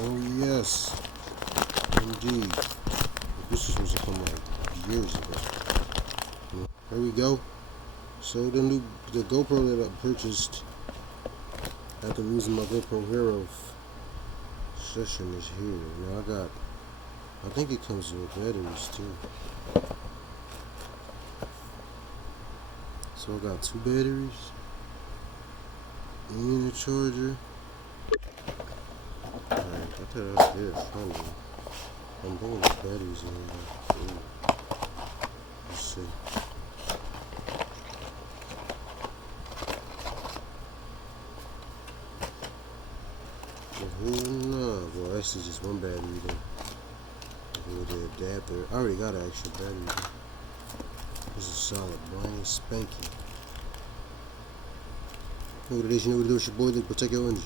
Oh yes, indeed. This was supposed to come like years ago. Here we go. So the GoPro that I purchased after losing my GoPro Hero session is here. Now I think it comes with batteries too. So I got two batteries and a charger. Alright, I thought that was there funny. I'm thinking the batteries in here. Ooh. Let's see. No, well, actually just one battery then. With the adapter. I already got an extra battery then. This is solid, brand spanking. You know what it is, you know what it is, your boy, protect your energy.